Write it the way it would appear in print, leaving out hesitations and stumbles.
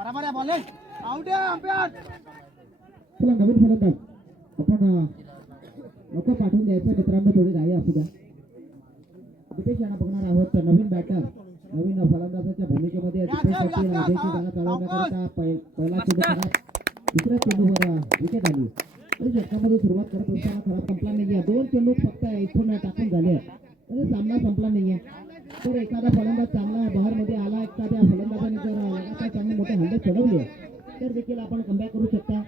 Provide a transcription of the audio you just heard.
बरोबर आहे bowling out आहे अंपायर चला नवीन फलंदाज आपण नको पाठवून द्यायचं मित्रांनो थोडी घाई असू द्या दीपेश यांना बघणार आहोत नवीन बॅटर नवीन फलंदाजाच्या भूमिकेमध्ये दीपेश पाटील आधीची जागा चालवण्याकरता पहिला चेंडू खराब दुसऱ्या चेंडूवर विकेट आली तरी षटकामध्ये सुरुवात करत असताना खराब संपला नाहीये दोन चेंडू फक्त इथून टाकून झाले तरी सामना संपला नाहीये तर एखादा फलंदाज चांगला बहारमध्ये आला एखाद्या फलंदाजाने जर लगातार चांगले मोठे हल्ले चढवले तर देखील आपण कमबॅक करू शकता